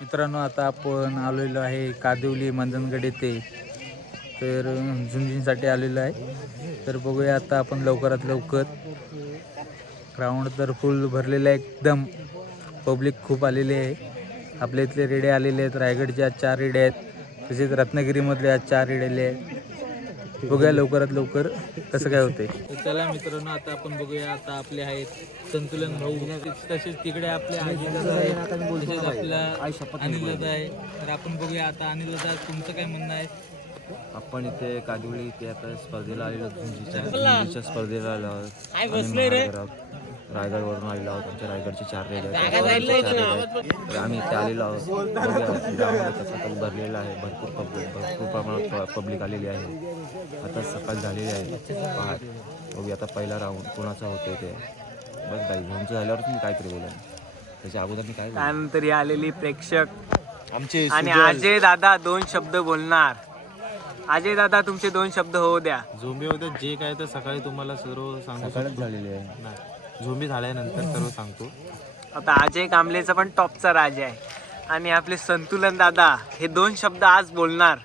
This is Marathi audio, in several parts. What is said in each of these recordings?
मित्रांनो, आता आपण आलेलो आहे कादिवली मंजनगड येथे. तर झुंजींसाठी आलेलो आहे. तर बघूया आता आपण लवकरात लवकर. ग्राउंड तर फुल भरलेलं आहे, एकदम पब्लिक खूप आलेली आहे. आपल्या इथले रेडे आलेले आहेत. रायगडचे आज 4 रेडे आहेत. तसेच रत्नागिरीमधले आज 4 रेडे आले आहेत. बघूया लवकरात लवकर कसं काय होते. चला मित्रांनो, आता आपण बघूया. आता आपले आहेत संतुलन भाऊ, तसेच तिकडे आपले आजी दादा आहे, तसेच आपला अनिल दादा आहे. तर आपण बघूया आता. अनिल दादा, तुमचं काय म्हणणं आहे? आपण इथे कादिवली इथे आता स्पर्धेला आलेलो, झुंजीच्या स्पर्धेला आलो आहोत. रायगडवरून आलेलो आहोत. आमच्या रायगडचे 4 रेड आहेत. तर आम्ही इथे आलेलो आहोत. सकाळी भरलेला आहे. भरपूर प्रमाणात पब्लिक आलेली आहे. आता सकाळ झालेली आहे. पहाट बघूया आता पहिला राऊंड कोणाचा होतोय ते. बस काही झोनचं झाल्यावरच मी काहीतरी बोला. त्याच्या अगोदर मी काय त्यानंतर ही आलेली प्रेक्षक आमचे आणि अजय दादा 2 शब्द बोलणार. अजय दादा, तुमचे 2 शब्द होऊ द्या. झोंबी होतं जे काय तर सकाळी तुम्हाला सर्व सांगू. सकाळच झालेली आहे. नाही, झोंबी झाल्यानंतर सर्व सांगतो. आता अजय कांबलेचा पण टॉपचा राजा आहे. आणि आपले संतुलन दादा हे 2 शब्द आज बोलणार.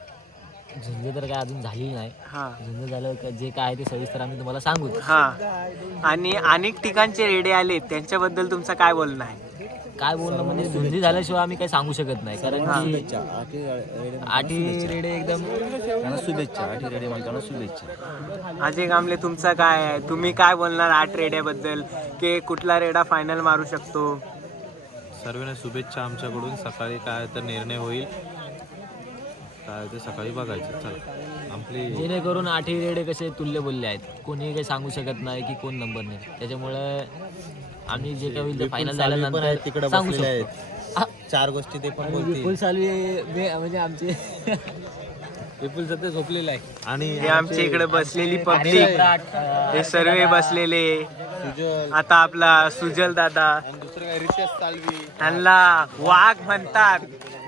झुंज तर काय अजून झाली नाही. हा झुंज झालं जे काय आहे ते सविस्तर आम्ही तुम्हाला सांगू. हा. आणि अनेक ठिकाणचे रेडे आले, त्यांच्याबद्दल तुमचं काय बोलणं आहे? काय बोलणं म्हणजे झुंजी झाल्याशिवाय आम्ही काही सांगू शकत नाही. कारण की आठी रेडे एकदम शुभेच्छा. 8 रेडे मालकांना शुभेच्छा. अजय कांबले, तुमचं काय आहे? तुम्ही काय बोलणार 8 रेड्याबद्दल? की कुठला रेडा फायनल मारू शकतो? सर्वांना शुभेच्छा आमच्याकडून. सकाळी काय तर निर्णय होईल, काय ते सकाळी बघायचं. चला आपली जेणेकरून आठी रेडे कसे तुल्य बोलले आहेत. कोणी काही सांगू शकत नाही की कोण नंबर नाही. त्याच्यामुळे आम्ही जे काही होईल ते फायनल झाल्यानंतर तिकडे सांगू बसलेले शकतो. आहेत. 4 गोष्टी ते पण बोलतील. विपुल सालवी म्हणजे आमचे विपुल सध्या झोपलेला आहे. आणि हे आमच्या इकडे बसलेली पब्लिक, हे सर्व बसलेले. आता आपला सुजल दादा, दुसरं काय रितेश सालवी, त्यांना वाघ म्हणतात.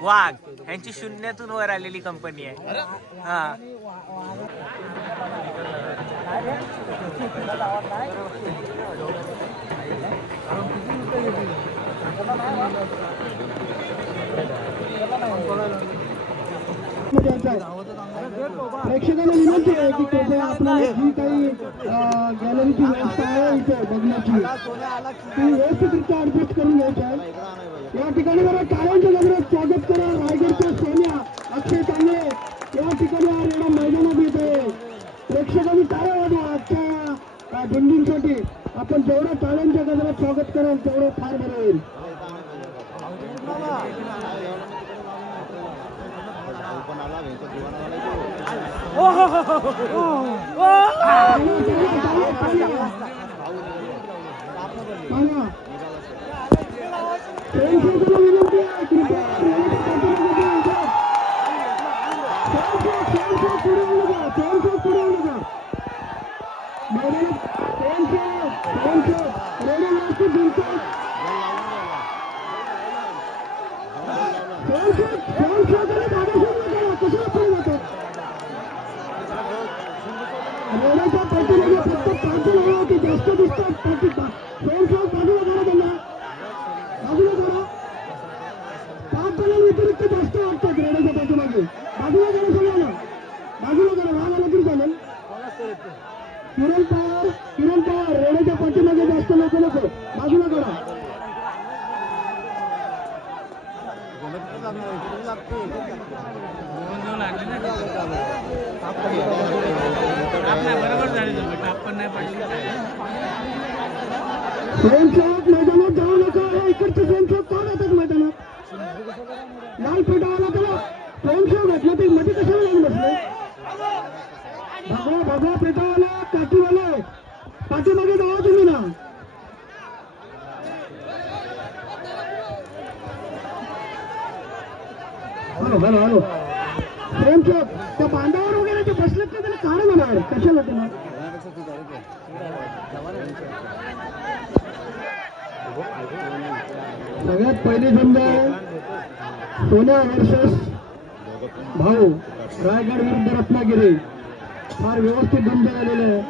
वाघ यांची शून्यातून वर आलेली कंपनी आहे. हा. प्रेक्षकांना विनंती आहे की कृपया आपल्याला जी काही गॅलरीची व्यवस्था आहे इथे बघण्याची ती व्यवस्थितरित्या ऍडजस्ट करून घ्यायची आहे. या ठिकाणी जरा टाळ्यांच्या गजरात स्वागत करा. रायगडच्या सोन्या अक्षय तांबे या ठिकाणी हा रेडा मैदानात येतोय. प्रेक्षकांनी टाळ्या वाजवा आजच्या झुंजींसाठी. आपण जेवढ्या टाळ्यांच्या गजरात स्वागत कराल तेवढं फार बरं होईल. विनंती आहे कृपया रेड्याच्या पाठीमागे फक्त पाठी लावा की जास्त दिसतात. पाठी बाजूला करा, त्यांना बाजूला करा. 5 जणां व्यतिरिक्त जास्त वाटतात रेड्याच्या पाठीमागे. बाजूला करा सगळ्यांना, बाजूला करा. राग आला तरी चालेल. किरण पवार रेड्याच्या पाठीमागे जास्त लोक नको, बाजूला करा. स्वयंसेवक मैदानात जाऊ नका. इकडचे स्वयंसेवक कोण येतात मैदानात? लाल पेटावाला त्याला स्वयंसेवक घातलं ते मध्ये कशाला लागून बसले? भगवा पेटावाला काठीवाले पाठीमागे जावा तुम्ही ना. हॅलो स्वयंसेवक त्या बांधावर वगैरे ते बसलेत ना, त्याला कारण होणार कशाला त्याला? सगळ्यात पहिली झुंज सोन्या वर्सेस भाऊ रायगड विरुद्ध रत्नागिरी. फार व्यवस्थित झुंज झालेले आहे.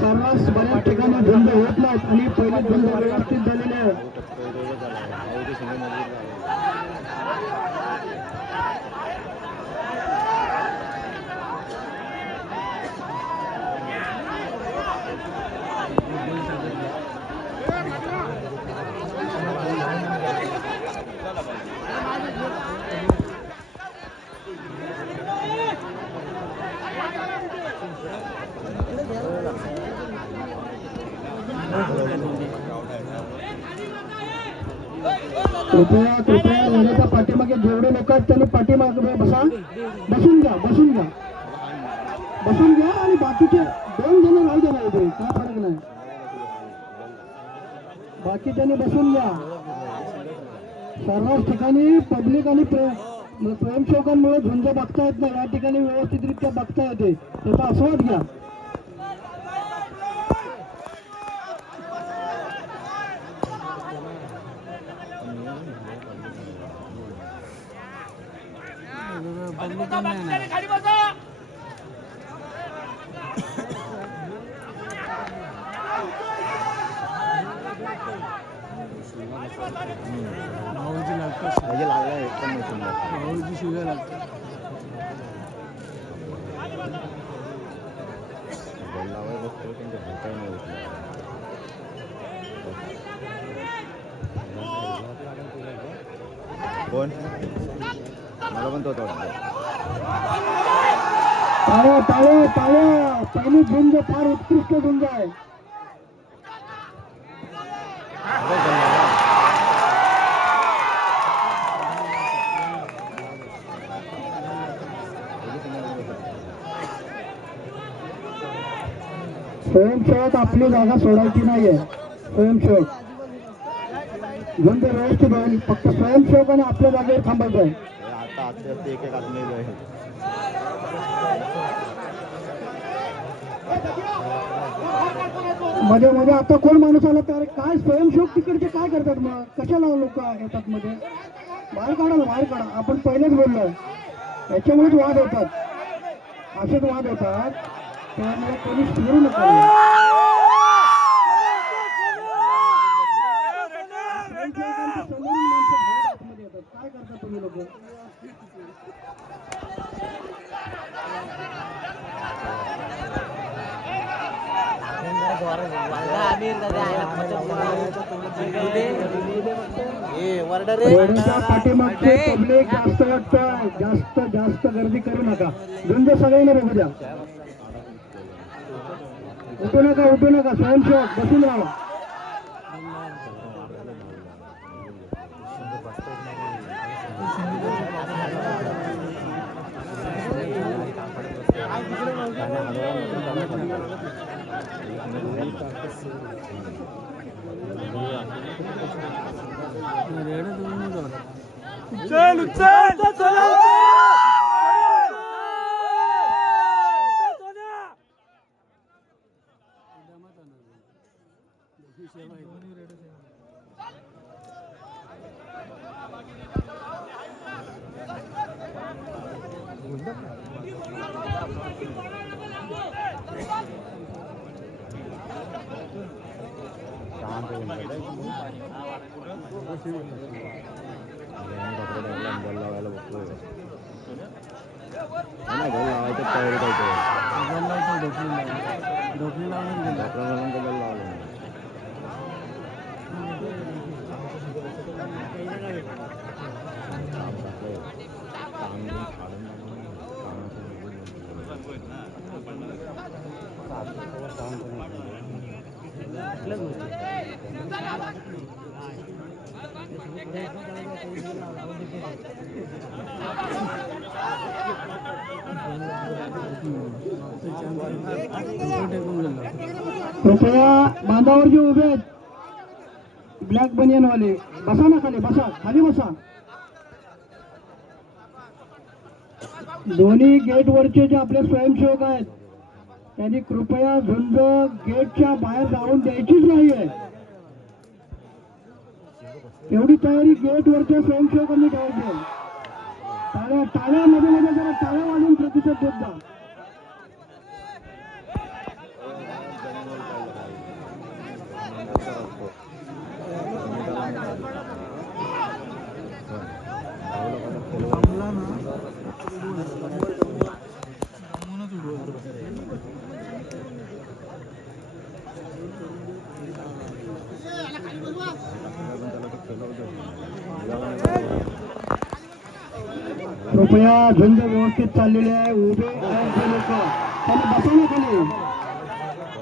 सर्रास बऱ्याच ठिकाणी झुंज होत नाहीत आणि पहिली झुंज व्यवस्थित झालेली आहे. कृपया कृपया रेड्याच्या पाठीमागे जेवढे लोक आहेत त्यांनी पाठीमागे बसा. बसून घ्या बसून घ्या बसून घ्या आणि बाकीचे 2 जण राहू द्या. नाही काय फरक नाही, बाकीच्यांनी बसून घ्या. सर्वच ठिकाणी पब्लिक आणि स्वयंसेवकांमुळे झुंज बघता येत नाही. या ठिकाणी व्यवस्थितरित्या बघता येते, त्याचा आस्वाद घ्या. कोण मला पण तो टाळ्या टाळ्या टाळ्या. पहिली झुंज फार उत्कृष्ट झुंज आहे. स्वयंसेवक आपली जागा सोडायची नाहीये. स्वयंसेवक झुंज व्यवस्थित होईल, फक्त स्वयंसेवकाने आपल्या जागेवर थांबायचं आहे. आता एक एक आतमध्ये आहे. मध्ये मध्ये आता कोण माणूस आला तर काय स्वयंसेवक तिकडचे काय करतात, मग कशाला लोक येतात मध्ये? बाहेर काढा ना, बाहेर काढा. आपण पहिलेच बोललोय याच्यामुळेच वाद होतात, असेच वाद होतात. त्यामुळे कोणी सुरू नका. काय करता तुम्ही लोक? पाठीमागचे पब्लिक जास्त वाटतं, जास्त जास्त गर्दी करू नका. झुंज सगळ्यांना बघू द्या. उठू नका उठू नका. स्वयंसेवक बसून राहा. चल चल लावायला बघतोय लावायचं तयारी कृपया बांधावर जे उभे आहेत ब्लॅक बनियनवाले, बसा ना खाली, बसा खाली बसा. दोन्ही गेटवरचे जे आपले स्वयंसेवक आहेत त्यांनी कृपया झुंज गेटच्या बाहेर जाऊन द्यायचीच नाहीये. एवढी तयारी गेटवरच्या स्वयंसेवकांनी ठेवायची आहे. टाळ्या टाळ्या मध्ये मध्ये जरा टाळ्या वाजून प्रतिसाद देत जा. कृपया झुंज व्यवस्थित चाललेले आहे. उभे आहेत जे लोक त्यांनी बसवलं खाली.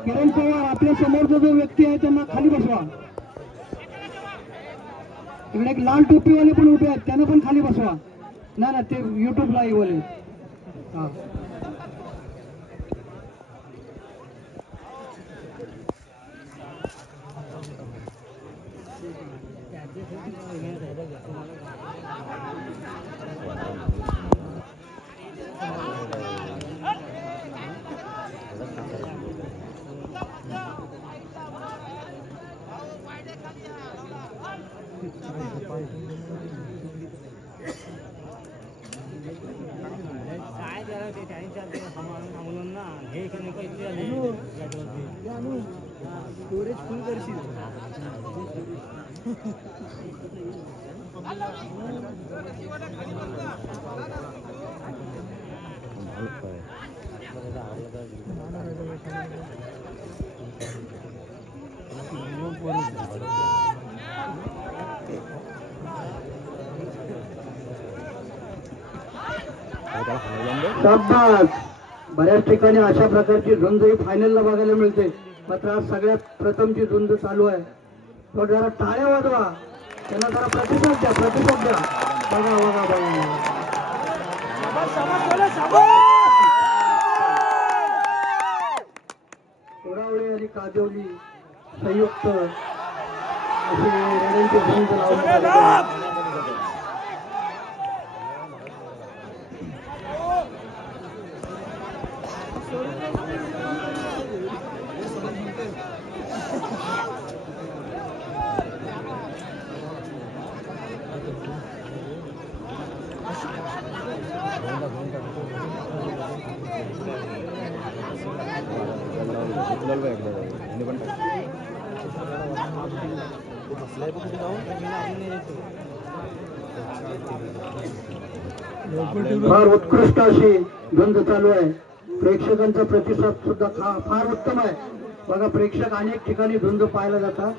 किरण पवार आपल्या समोरचा जो व्यक्ती आहे त्यांना खाली बसवा. इकडे एक लाल टोपीवाले पण उभे आहेत, त्यांना पण खाली बसवा. नाही ना, ते युट्यूब लाईव्ह वाले. हा शाबास. बऱ्याच ठिकाणी अशा प्रकारची झुंज ही फायनलला बघायला मिळते. मात्र आज सगळ्यात प्रथमची झुंज चालू आहे. तो जरा टाळ्या वाजवा, त्यांना जरा प्रतिसाद द्या, प्रतिसाद द्या. बघा बघा बघा. कोरावळे आणि कादिवली संयुक्त अशी रेड्यांची झुंज लावण्यात आली आहे. फार उत्कृष्ट अशी झुंज चालू आहे. प्रेक्षकांचा प्रतिसाद सुद्धा फार उत्तम आहे. बघा, प्रेक्षक अनेक ठिकाणी झुंज पाहायला जातात,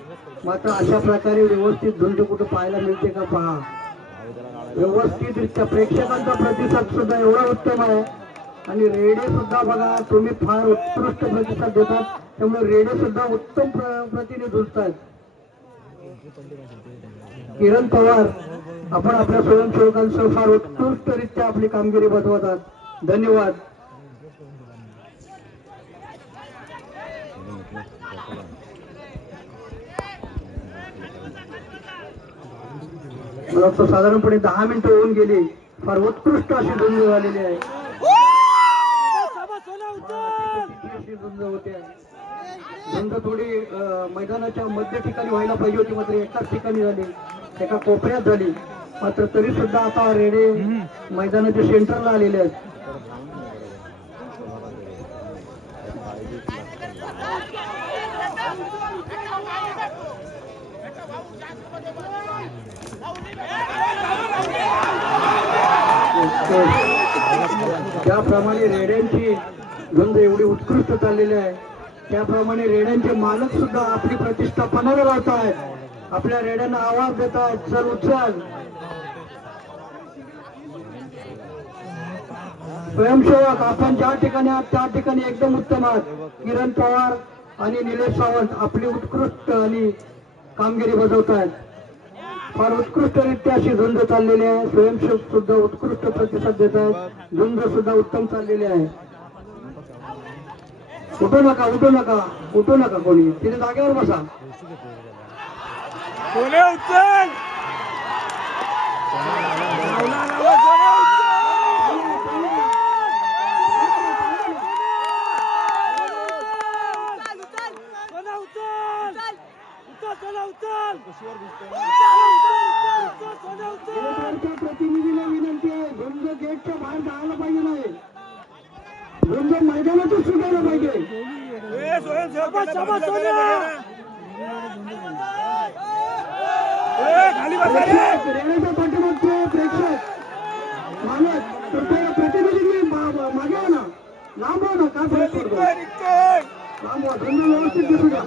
मात्र अशा प्रकारे व्यवस्थित झुंज कुठं पाहायला मिळते का पहा. व्यवस्थितरित्या प्रेक्षकांचा प्रतिसाद सुद्धा एवढा उत्तम आहे. आणि रेडे सुद्धा बघा, तुम्ही फार उत्कृष्ट प्रतिसाद देतात, त्यामुळे रेडे सुद्धा उत्तम प्रतीने झुंजतात. किरण पवार, आपण आपल्या स्वयंसेवकांसह फार उत्कृष्टरित्या आपली कामगिरी बजावतात. धन्यवाद. मला वाटतं साधारणपणे 10 मिनिटं होऊन गेली. फार उत्कृष्ट अशी झुंज झालेली आहे. झुंज थोडी मैदानाच्या मध्य ठिकाणी व्हायला पाहिजे होती, मात्र एकाच ठिकाणी झाली, एका कोपऱ्यात झाली. मात्र तरी सुद्धा आता रेडे मैदानाच्या सेंटरला आलेले आहेत. ज्याप्रमाणे रेड्यांची झुंज एवढी उत्कृष्ट चाललेली आहे, त्याप्रमाणे रेड्यांचे मालक सुद्धा आपली प्रतिष्ठा पणाला लावत आहेत. आपल्या रेड्यांना आवाज देत आहेत, चल उचल. स्वयंसेवक, आपण ज्या ठिकाणी आहात त्या ठिकाणी एकदम उत्तम आहात. किरण पवार आणि निलेश सावंत आपली उत्कृष्ट आणि कामगिरी बजावत आहेत. फार उत्कृष्टरित्या अशी झुंज चाललेली आहे. स्वयंसेवक सुद्धा उत्कृष्ट प्रतिसाद देत आहेत. झुंज सुद्धा उत्तम चाललेली आहे. उठू नका, उठू नका, उठू नका कोणी, तिथे जागेवर बसा. प्रतिनिधीला विनंती आहे, झुंज गेटच्या बाहेर जायला पाहिजे नाही, झुंज मैदानातच सुटायला पाहिजे. रेड्याच्या पाठीमागचे प्रेक्षक मालक, कृपया प्रतिनिधी मागे हो ना, लांब हो ना, काय फरक पडतो, लांब व्हा, झुंज व्यवस्थित दिसू द्या.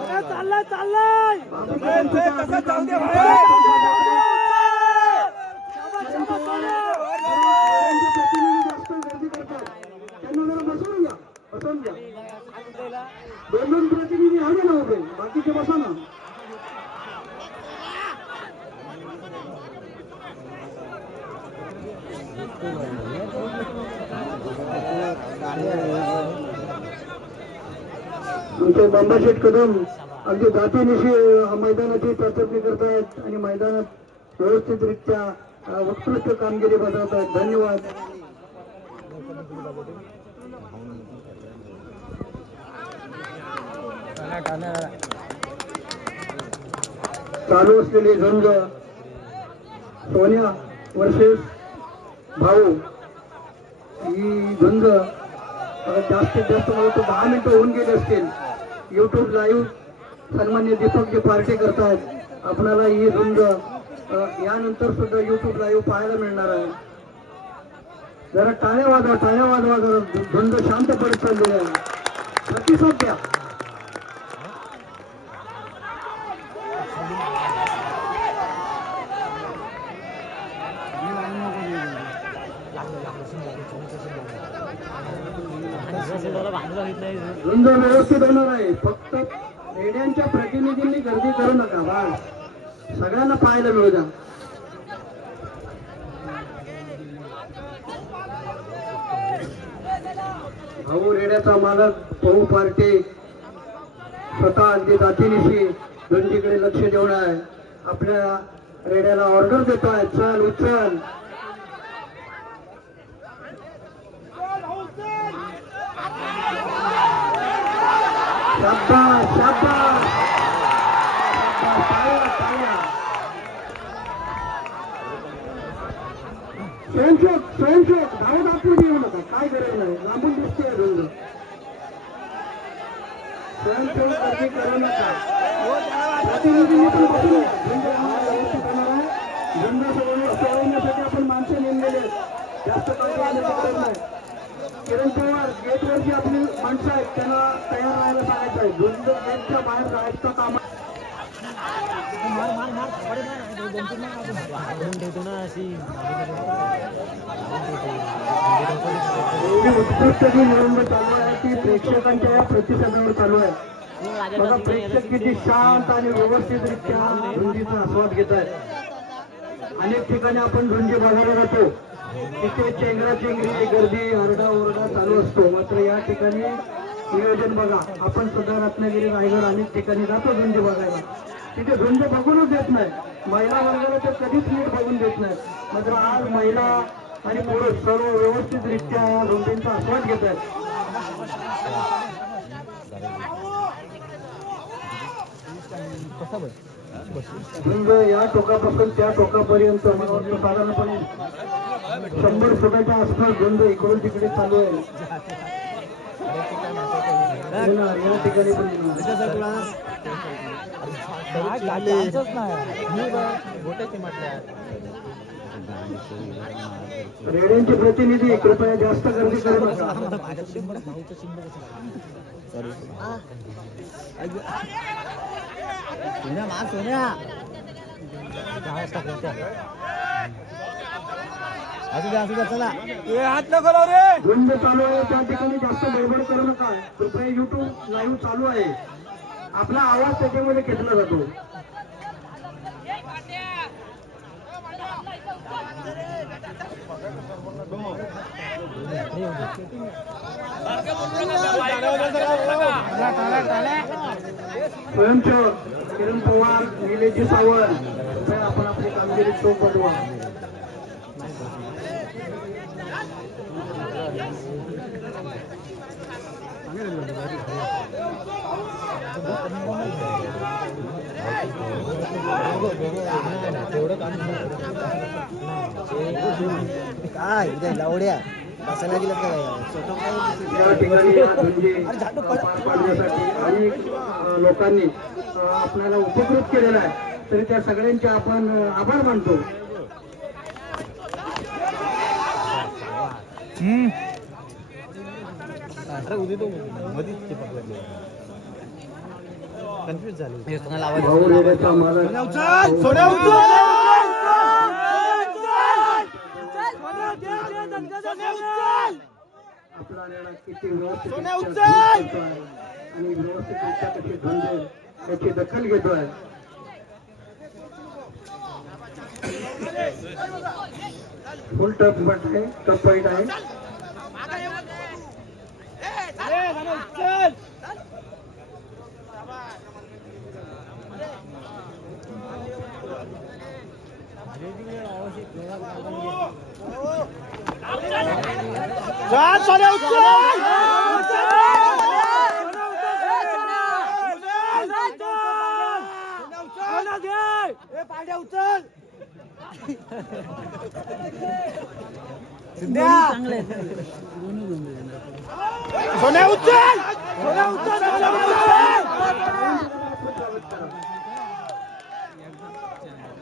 प्रतिनिधी जास्त गर्दी करतात, त्यांना जरा बसवून घ्या, बसवून घ्या. 2 प्रतिनिधी आहे ना उभे, बाकीचे बसा ना. आमचे बांबाशेठ कदम अगदी जातीनिशी मैदानाची चाचपणी करतायत आणि मैदानात व्यवस्थितरित्या उत्कृष्ट कामगिरी बजावत आहेत. धन्यवाद. चालू असलेली झुंज सोन्या वर्सेस भाऊ ही झुंज जास्तीत जास्त मला तर 10 मिनिटं होऊन गेले असतील. युट्यूब लाईव्ह सन्मान्य दीपकजी पार्टी करतायत. आपल्याला ही झुंज यानंतर सुद्धा युट्यूब लाईव्ह पाहायला मिळणार आहे. जरा टाळ्या वाजवा जरा झुंज शांत पडत चाललेली आहे. प्रतिसाद द्या. झुंज व्यवस्थित होणार आहे. फक्त रेड्यांच्या प्रतिनिधींनी गर्दी करू नका. बस सगळ्यांना पाहायला मिळू द्या. भाऊ रेड्याचा मालक भाऊ पार्टी स्वतः अगदी जातीनिशी झुंजीकडे लक्ष देऊन आहे. आपल्या रेड्याला ऑर्डर देतोय. चल उचल. शाबास शाबास. स्वयंशोक धावत आतमध्ये येऊ नका. काय गरज नाही. लांबून दिसते झुंज. स्वयंशोक गर्दी करू नका. प्रतिनिधींनी पण बसून झुंज व्यवस्थित होणार आहे. झुंज सोडवण्यासाठी आपण माणसं नेमलेले आहेत. जास्त पैसे आल्याची गरज नाही. किरण पवार गेटवर जी आपली माणसं आहेत त्यांना तयार राहायला सांगायचं आहे. झुंज गेटच्या बाहेर जायचं काम उत्कृष्ट जी निवडणूक चालू आहे ती प्रेक्षकांच्या या प्रतिसादावर चालू आहे. बघा प्रेक्षक किती शांत आणि व्यवस्थितरित्या झुंजीचा आस्वाद घेत आहेत. अनेक ठिकाणी आपण झुंजी बघायला जातो. तिथे चेंगराचेंगरी गर्दी आरडाओरडा चालू असतो. मात्र या ठिकाणी नियोजन बघा. आपण सुद्धा रत्नागिरी रायगड अनेक ठिकाणी जातो झुंज बघायला. तिथे झुंज बघूनच देत नाही. महिला वर्गाला तर कधीच नीट बघून देत नाही. मात्र आज महिला आणि पुरुष सर्व व्यवस्थितरित्या या झुंजींचा आस्वाद घेत आहेत. झुंज या टोकापासून त्या टोकापर्यंत मला वाटतं साधारणपणे 100 फुटाच्या आसपास झुंज इकडून तिकडे चालू आहे. या ठिकाणी पण रेड्यांचे प्रतिनिधी कृपया जास्त गर्दी करू नका. झुंज चालू आहे त्या ठिकाणी जास्त बडबड करू नका. कृपया युट्यूब लाईव्ह चालू आहे. आपला आवाज त्याच्यामध्ये घेतला जातो. स्वयंसेवक किरण पवार निलेशजी सावंत कृपया आपण आपली कामगिरी चोख बनवा. काय लावड्या बसायला गेलं काय या ठिकाणी पार पाडण्यासाठी अनेक लोकांनी आपल्याला उपकृत केलेला आहे. तरी त्या सगळ्यांचे आपण आभार मानतो. भाऊ रेड्याचा मालक आपला रेडा किती व्यवस्थित आणि व्यवस्थितरित्या कशी झुंज त्याची दखल घेतोय. फुल टप बट आहे, टप फाईट आहे.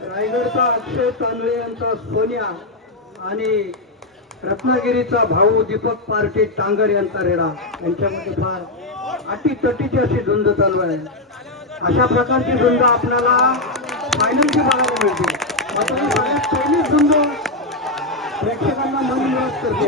रायगडचा अक्षय तांदळे यांचा सोन्या आणि रत्नागिरीचा भाऊ दीपक पार्टी टांगर यांचा रेडा यांच्यामध्ये फार अटीतटीची अशी झुंज चालू आहे. अशा प्रकारची झुंज आपल्याला फायनलची बघायला मिळते. मात्र ही सगळ्यात पहिली झुंज प्रेक्षकांना मन मिळत करते.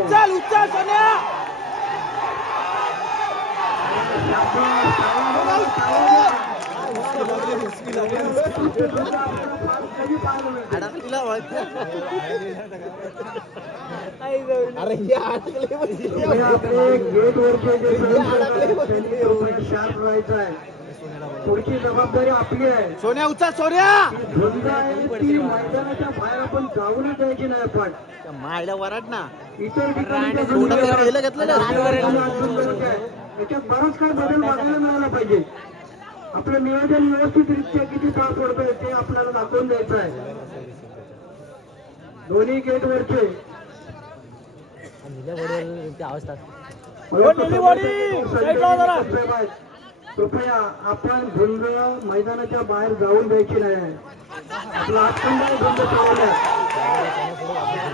गेट वरचे जे शार्प राहायचं आहे, पुढची जबाबदारी आपली आहे. सोन्या उचल सोन्या झुंज आहे ती मैदानाच्या बाहेर आपण जाऊनच द्यायची नाही. आपण मायला वराड ना इतर ठिकाणी याच्यात बराच काय बदल बघायला मिळाला पाहिजे. आपलं नियोजन व्यवस्थितरित्या किती पार पडतोय ते आपल्याला दाखवून द्यायचं आहे. दोन्ही गेट वरचे कृपया आपण झुंज मैदानाच्या बाहेर जाऊन द्यायची नाही. आपला अखंड झुंज चालवल्या आपली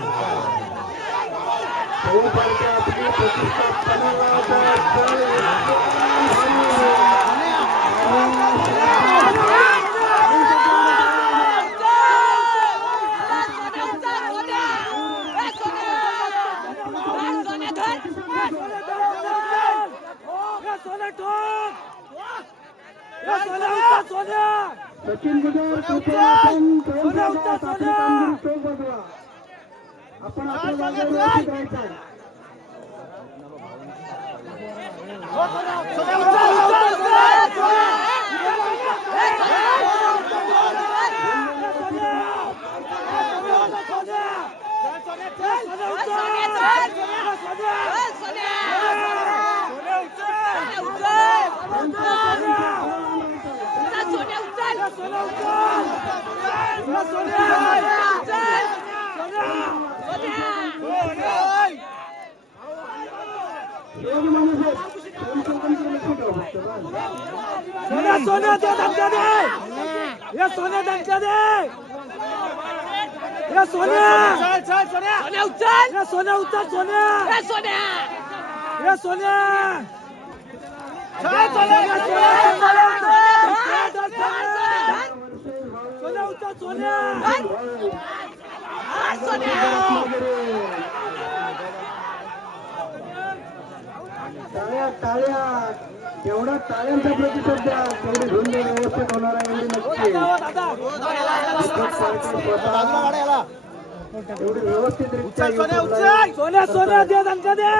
सचिन गुजर आपण आपल्या जागेवर व्यवस्थित राहायचं आहे. सोन्या दे धमक्या दे या सोन्या धमक्या दे या सोन्या सोन्या उचल या सोन्या उचल सोन्या या सोन्या या सोन्या सोन्या उचल सोन्या टाळ्या टाळ्या तेवढा टाळ्यांचा प्रतिसाद द्या. तेवढी झुंज व्यवस्थित होणार आहे एवढी नक्की. एवढी व्यवस्थितरित्या सोन्या सोन्या दे धमक्या दे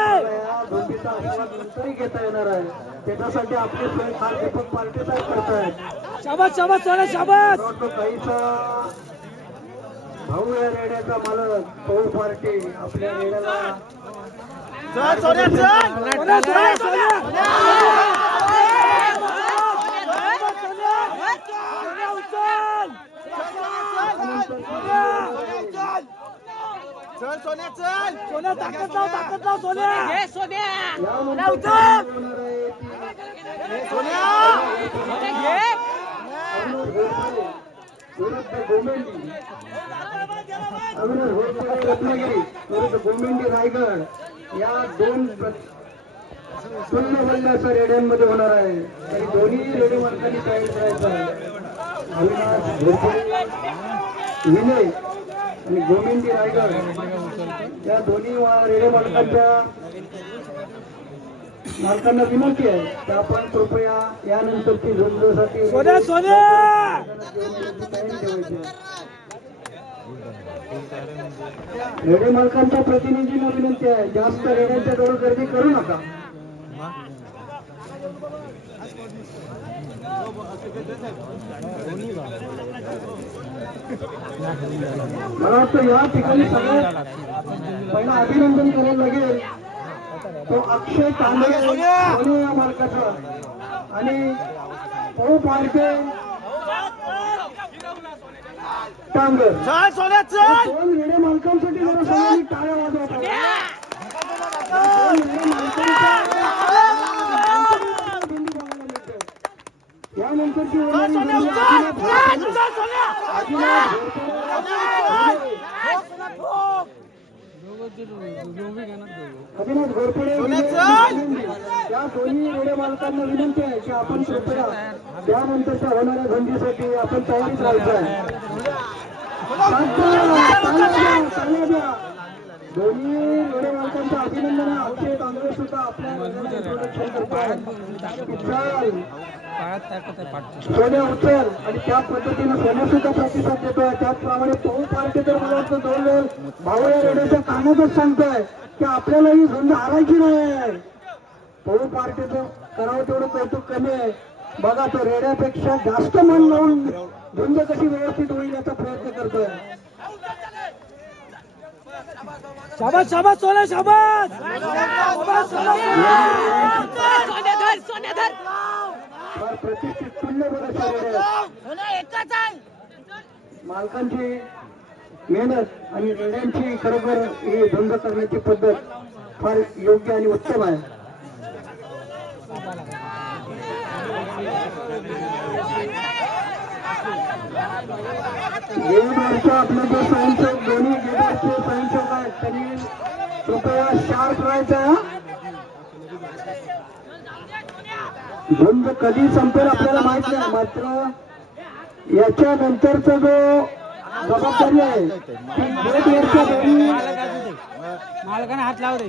झुंजीचा आशीर्वाद नंतरही घेता येणार आहे. त्याच्यासाठी आपली सोय फार दीपक पार्टी साहेब करतायत. शाबास शाबास सोन्या शाबास काहीचा भाऊ या रेड्याचा मालक पौ पार्टी आपल्या रेड्याला सोन्या ताकद लाव सोन्या रत्नागिरी गोमेंडी रायगड या दोन तुल्यबल्ल्याच्या रेड्यांमध्ये होणार आहे. तरी दोन्ही रेडी मार्गाने तयारी करायचं आहे. अविनाश घोरपडे विनय आणि गोमेंडी रायगड या दोन्ही रेडी मालकांना विनंती आहे की आपण कृपया यानंतरची झुंजसाठी सोन्या सोन्या तयारी ठेवायची. रेडे मालकांच्या प्रतिनिधींना विनंती आहे, जास्त रेड्यांच्या जवळ गर्दी करू नका. मला वाटतं या ठिकाणी सगळ्यात पहिला अभिनंदन करायला लागेल तो अक्षय तांबे सोने या मालकाचा आणि पळू पारखे टांगर दोन रेडे मालकांसाठी जरा सगळ्यांनी टाळ्या वाजवा. यानंतरची अविनाश घोरपडे या दोन्ही रेडे मालकांना विनंती आहे की आपण कृपया त्यानंतरच्या होणाऱ्या धंदीसाठी आपण तयारीत राहायचं आहे. दोन्ही रेडे मालकांचं अभिनंदन आहे. अक्षय तांबे सुद्धा आपल्या इंट्रोडक्शन करताय. सोन्या उचल आणि त्या पद्धतीने सोन्या सुद्धा प्रतिसाद देतोय. त्याचप्रमाणे पळू पार्टी तर मला वाटतं दोन वेळ भाऊ या रेड्याच्या कानातच सांगतोय की आपल्याला ही झुंज हारायची नाही. पळू पार्टीचं करावं तेवढं कौतुक कमी आहे. बघा तो रेड्यापेक्षा जास्त मन लावून झुंज कशी व्यवस्थित होईल याचा प्रयत्न करतोय. शाबास शाबास सोन्या शाबास प्रतिष्ठित तुल्य मालकांची मेहनत आणि रेड्यांची खरोखर ही धंदा करण्याची पद्धत फार योग्य आणि उत्तम आहे. गेट वर्ष आपले जे स्वयंसेवक दोन्ही गेटवरचे स्वयंसेवक आहेत त्यांनी कृपया शार्प राहायचं. झुंज कधी संपेल आपल्याला माहित नाही, मात्र याच्या नंतरचा जो जबाबदारी आहे ती गेट वरच्या दोन्ही मालकाने हात लाव रे.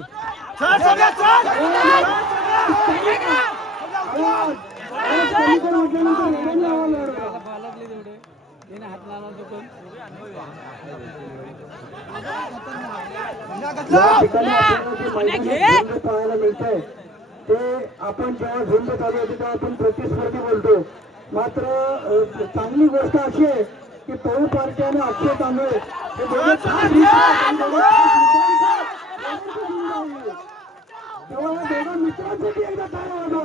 म्हटल्यानंतर रेड्यांनी आवाज वाढवला. या ठिकाणी आपल्याला जे पाहायला मिळतंय ते आपण जेव्हा झुंज चालू होती तेव्हा आपण प्रतिस्पर्धी बोलतो. मात्र चांगली गोष्ट अशी आहे की पळू पार्टी आणि अक्षय तांबे हे दोघे तेव्हा या दोघा मित्रांसाठी एकदा टाळ्या वाजवा.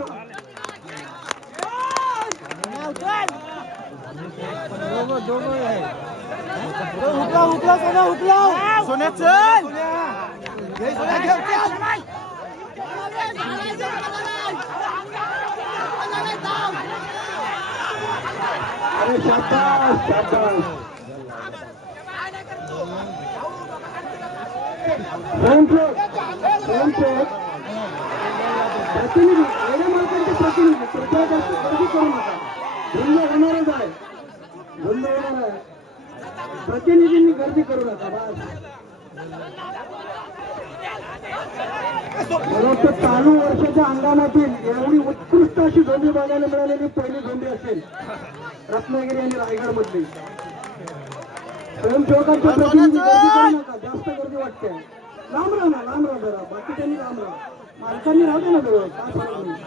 उठला सोन्या उठला सोन्या चल अरे शाबास शाबास. प्रतिनिधी रेडे मालकांचे प्रतिनिधी कृपया गर्दी करू नका. झुंज होणारच आहे, झुंज होणार आहे. प्रतिनिधींनी गर्दी करू नका. मला वाटतं चालू वर्षाच्या हंगामातील एवढी उत्कृष्ट अशी झोंबी बघायला मिळालेली पहिली झोंबी असेल रत्नागिरी आणि रायगड मधली. स्वयंसेवकांच्या प्रतिनिधी गर्दी करू नका, जास्त गर्दी वाटते. लांब राहा ना, लांब राहा जरा, बाकीच्यांनी लांब राहा. मालकांनी राहते ना जवळ, काय फरक नाही.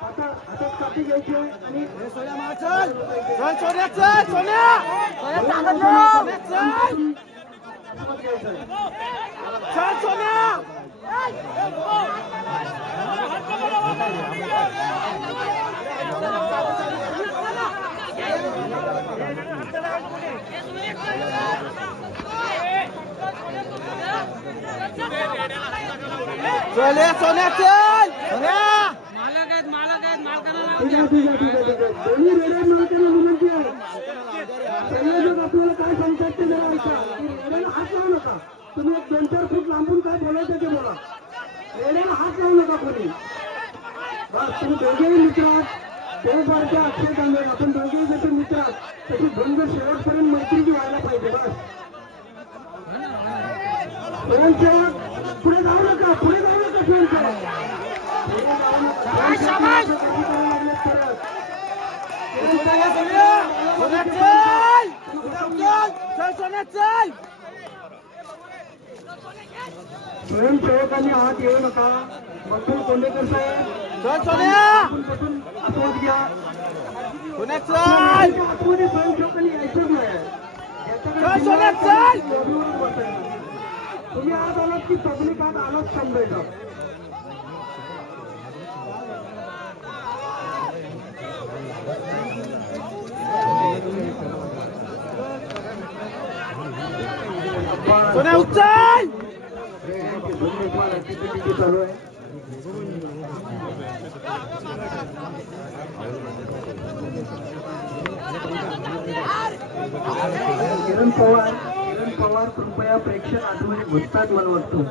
आता हातात काठी घ्यायची आणि सोन्या चल सोन्या चल सोन्या सोन्या सोन्या सोन्या चल सोन्या ठीक आहे. दोन्ही रेडर मालकांना विनंती आहे. संयोजक आपल्याला काय सांगतात ते जरा ऐका. रेड्याला हात लावू नका. तुम्ही एक 2-4 फूट लांबून काय बोलायचं ते बोला. रेड्याला हात लावू नका कोणी. बस तुम्ही दोघेही मित्र आहात. देवबारच्या अक्षय कांदे आपण दोघेही जसे मित्र आहात तशी द्वंद्व शेवटपर्यंत मैत्रीची व्हायला पाहिजे. बस स्वयंसेवक पुढे जाऊ नका. पुढे जाऊ नका स्वयंसेवक. स्वयंसेवकांनी आत येऊ नका. मधून कोंडेकर साहेब कुठून आस्वाद घ्या. आतमध्ये स्वयंसेवकांनी यायचंच नाही. तुम्ही आज आलात की पब्लिक आज आलाच समजायचं. सोन्या उचल चालू आहे. किरण पवार कृपया प्रेक्षक आतमध्ये घुसतात मला वाटतं.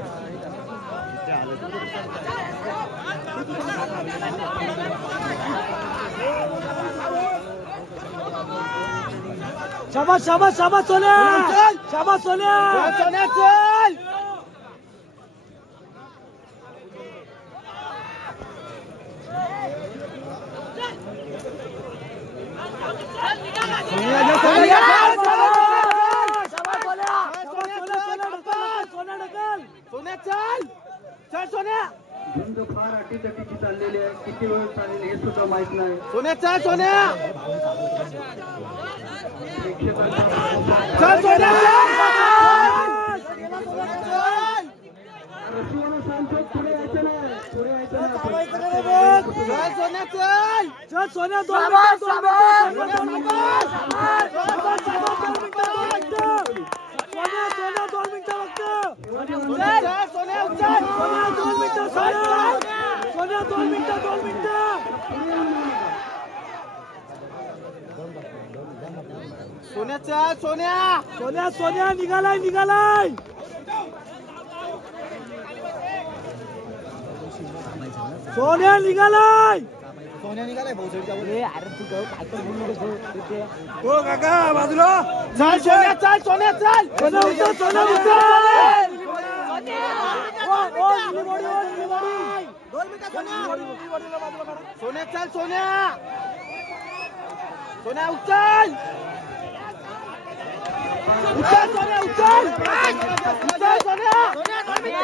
शाबास शाबास शाबास सोन्या शाबास सोन्या सोन्या चल झुंज फार अटीतटीची चाललेली आहे. किती वेळ चालेल हे सुद्धा माहित नाही. सोन्या चल सोन्या रशियाला सांगतो पुढे यायचं नाही. पुढे यायचं नाही. सोन्या चल चल सोन्या 2 मिनिटं सोन्या चल सोन्या सोन्या सोन्या निघालाय निघालाय सोन्या निघालाय हो काका बाजूला चल सोन्या चल सोन्या चल सोन्या उचल सोन्या उचल सोन्या चल सोन्या सोन्या उचल उचल सोन्या उचल उचल सोन्या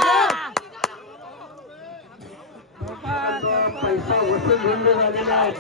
पैसा वसूल बंद झालेला आहे.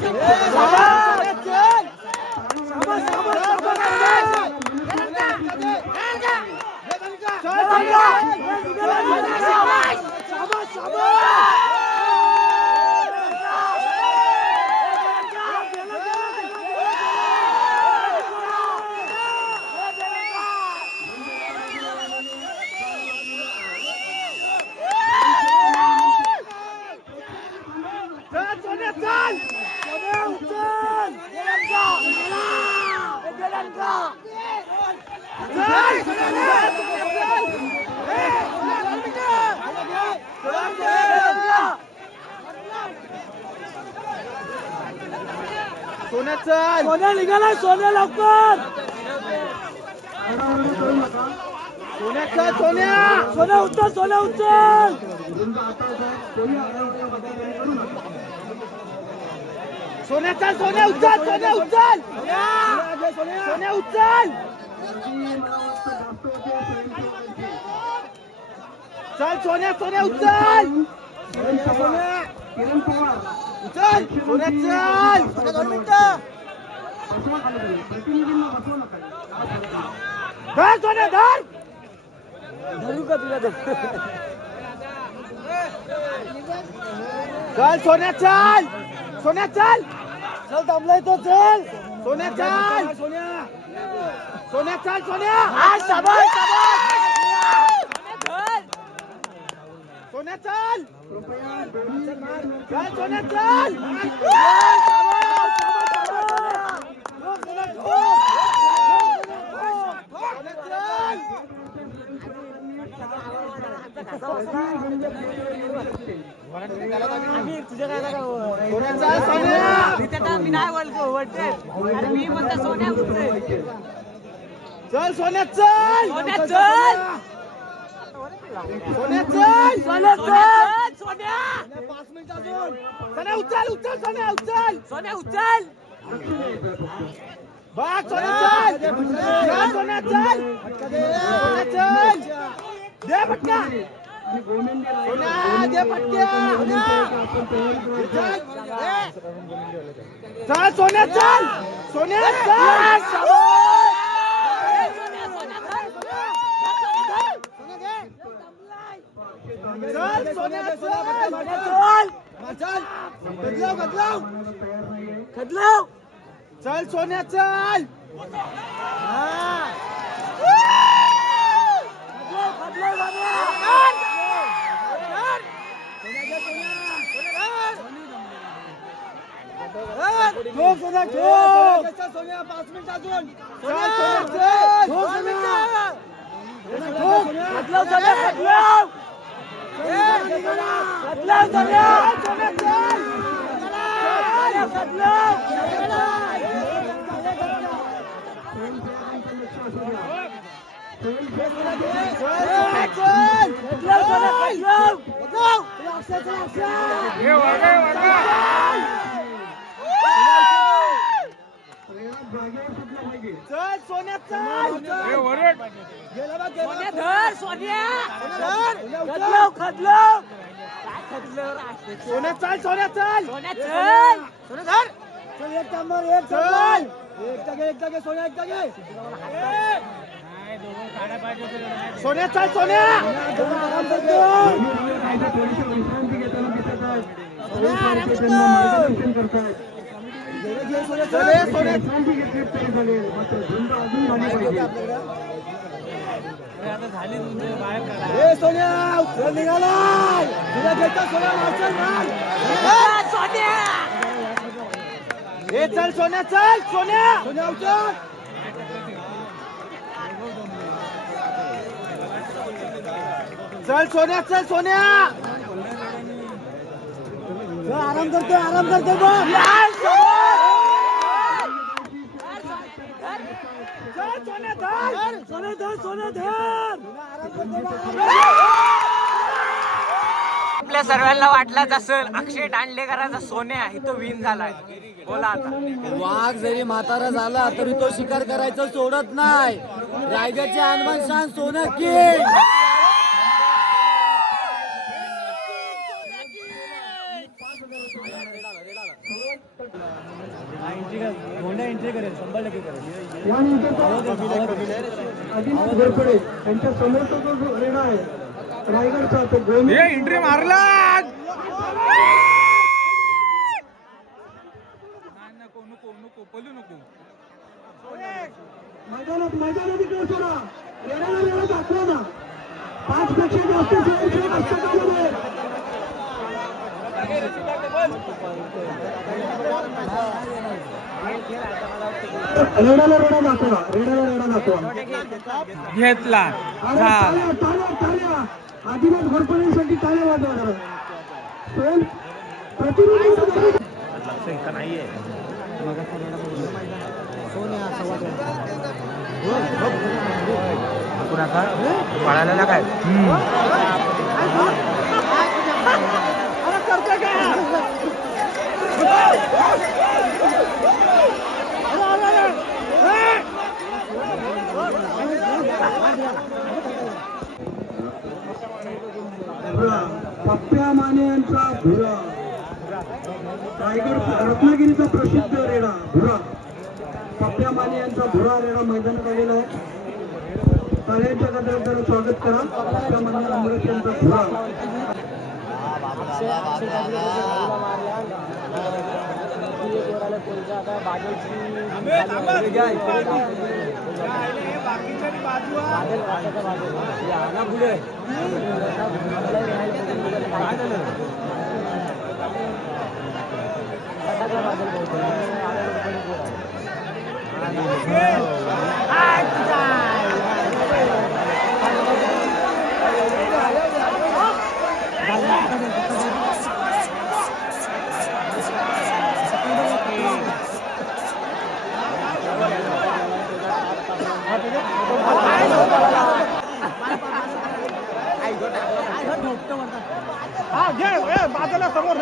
सोन्या चल सोन्या निघालाय सोन्या लवकर सोन्या चल सोन्या सोन्या उचल सोन्या उचल सोन्या चल सोन्या उचल सोन्या उचल सोन्या उचल चल सोन्या सोन्या उचल किरण पवार उचल सोन्या चल सोन्या 2 मिनिटं बसवा खाली. प्रतिनिधींना बसवू नका. धर सोन्या धर धरू का तुला चल सोन्या चल सोन्या चल चल दमलाय तो चल सोन्या चल सोन्या चल सोन्या शाबास सोन्या चल चल सोन्या चल चल सोन्या चल सोन्या चल सोन्या चल सोन्या चल सोन्या 5 मिनिट अजून सोन्या उचल उचल सोन्या उचल सोन्या उचल बघ सोन्या चल सोन्या चल सोन्या चल दे फटका सोन्या दे फटक्या चल सोन्या चल सोन्या चल चल सोन्या चल खदलाव चल सोन्या चल सोन्या 5 मिनिट अजून चल सोन्या चल सोन्या धर सोन्या खदलाव खदलाव सोन्या चल सोन्या चल सोन्या चल सोन्या धर चल एक नंबर एक चल एक जागे सोन्या एक जागे सोन्या चल सोन्या आराम करतो सोन्या निघालाय तुला घेता सोन्या मार्शल मार सोन्या हे चल सोन्या चल सोन्या सोन्या उचल चल सोन्या चल सोन्या आराम करतो आपल्या सर्वांना वाटलाच असेल अक्षय दांडेकरांचा सोन्या इथं विन झालाय. बोला आता. वाघ जरी म्हातारा झाला तरी तो शिकार करायचं सोडत नाही. रायगडचे हनुमान शान सोनं किंग त्यांच्या समोरचा जो रेडा आहे रायगडचा तो एंट्री मारला मैदानात इकडे सोडा रेडा दाखवा ना 5 पेक्षा जास्त रेडाला रेडा दाखवा घेतला आदिवास घोरपडीसाठी टाळ्या वाजवा जरा प्रतिनिधी पळायला काय पप्प्या माने यांचा भुरा रायगड रत्नागिरीचा प्रसिद्ध रेडा भुरा पप्प्या माने यांचा भुरा रेडा मैदानात आलेला आहे. टाळ्यांच्या गजरात स्वागत करा. पप्प्या माने यांचा भुरा बाजूला समोर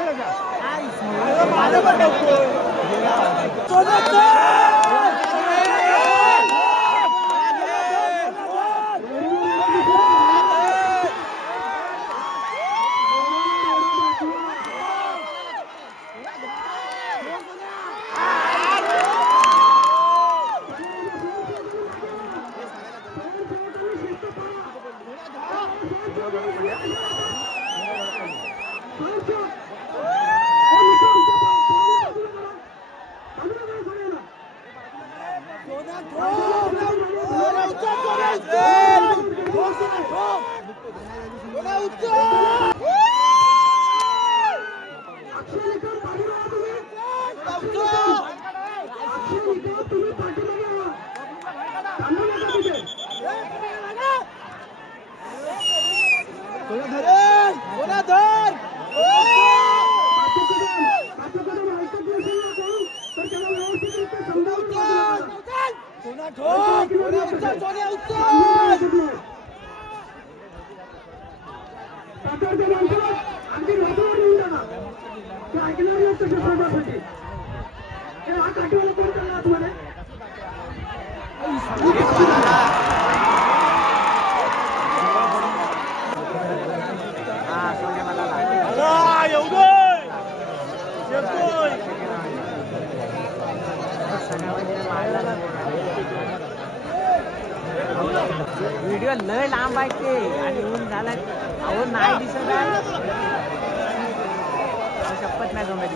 व्हिडिओ लय लांब आहे ते आणि ऊन झाला अहो नाही दिसत आहे शपथ नाही जमत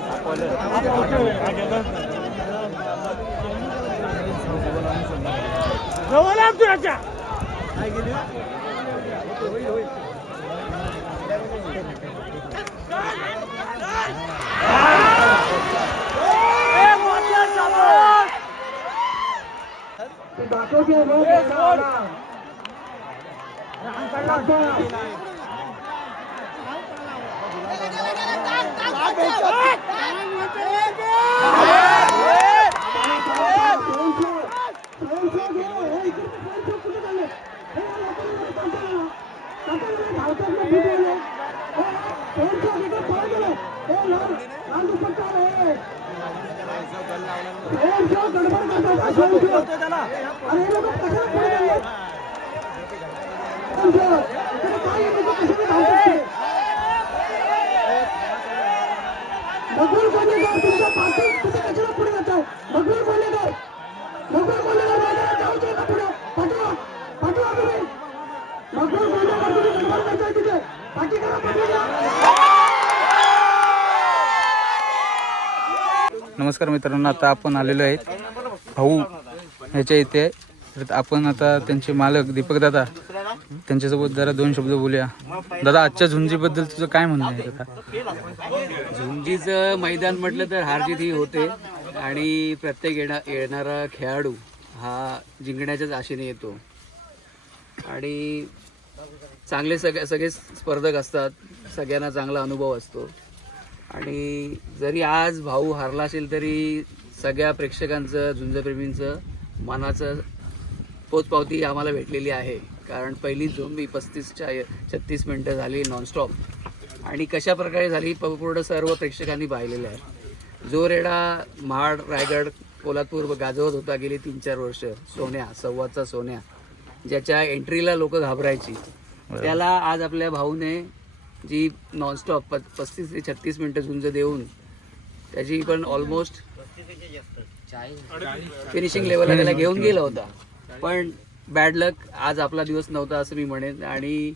नमस्कार मित्रांनो, आता आपण आलेलो आहे भाऊ ह्याच्या इथे. तर आपण आता त्यांचे मालक दीपक दादा त्यांच्यासोबत जरा दोन शब्द बोलूया. दादा, आजच्या झुंजीबद्दल तुझं काय म्हणणं आहे? दादा, झुंजीचं मैदान म्हटलं तर हारजीत ही होते आणि प्रत्येक येणारा खेळाडू हा जिंकण्याच्याच आशेने येतो आणि चांगले सगळे स्पर्धक असतात, सगळ्यांना चांगला अनुभव असतो आणि जरी आज भाऊ हारला असेल तरी सगळ्या प्रेक्षकांचं, झुंजप्रेमींचं मनाचं पोचपावती आम्हाला भेटलेली आहे. कारण पहिली झोंबी 35 मिनटं झाली नॉनस्टॉप आणि कशा प्रकारे झाली पूर्ण सर्व प्रेक्षकांनी पाहिलेलं आहे. जो रेडा महाड, रायगड, कोल्हापूर गाजवत होता गेली 3-4 वर्ष, सोन्या, संवादचा सोन्या, ज्याच्या एंट्रीला लोक घाबरायची, त्याला आज आपल्या भाऊने जी नॉनस्टॉप 35 ते 36 मिनटं झुंज देऊन त्याची पण ऑलमोस्ट फिनिशिंग लेवलला त्याला घेऊन गेला होता. पण बॅड लक, आज आपला दिवस नव्हता असं मी म्हणेन. आणि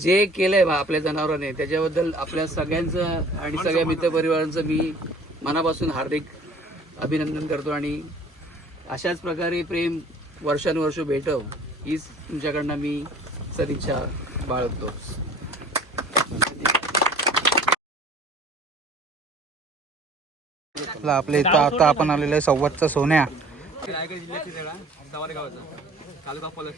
जे केलंय आपल्या जनावरांनी त्याच्याबद्दल आपल्या सगळ्यांचं आणि सगळ्या मित्रपरिवारांचं मी मनापासून हार्दिक अभिनंदन करतो. आणि अशाच प्रकारे प्रेम वर्षानुवर्ष भेटव हीच तुमच्याकडनं मी सदिच्छा बाळगतो. आपल्या इथं आता आपण आलेलो आहे संवादचा सोन्या. रायगड जिल्ह्यातील रेडा सवार गावाचा तालुका पलट.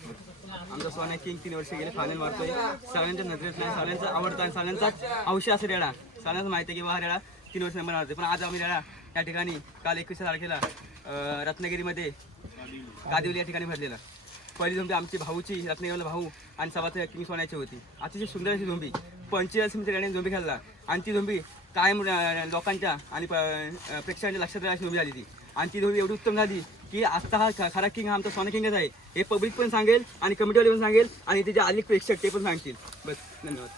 आमचा सोन्या किंग 3 वर्ष गेले फायनल मारतोय. सगळ्यांच्या नजरेत नाही, सगळ्यांचा आवडता आणि सगळ्यांचा हौशी असे रेडा. सगळ्यांना माहिती आहे की हा रेडा 3 वर्ष नंबर मारतोय. पण आज आम्ही रेडा या ठिकाणी काल 21 तारखेला रत्नागिरीमध्ये कादिवली या ठिकाणी भरलेला. पहिली झोंबी आमची भाऊची, रत्नागिरीला भाऊ आणि सवाचं किंग सोन्याची होती. अतिशय सुंदर अशी झोंबी 45 मिनिटं रेड्याने झोंबी खेळला. आणि ती झोंबी कायम लोकांच्या आणि प्रेक्षकांच्या लक्षात राहायची झोंबी झाली ती. आणि ती झोंबी एवढी उत्तम झाली की आजचा हा खरा किंग हा आमचा सोना किंगच आहे हे पब्लिक पण सांगेल आणि कमिटीवाले पण सांगेल आणि त्याचे अनेक प्रेक्षक ते पण सांगतील. बस, धन्यवाद.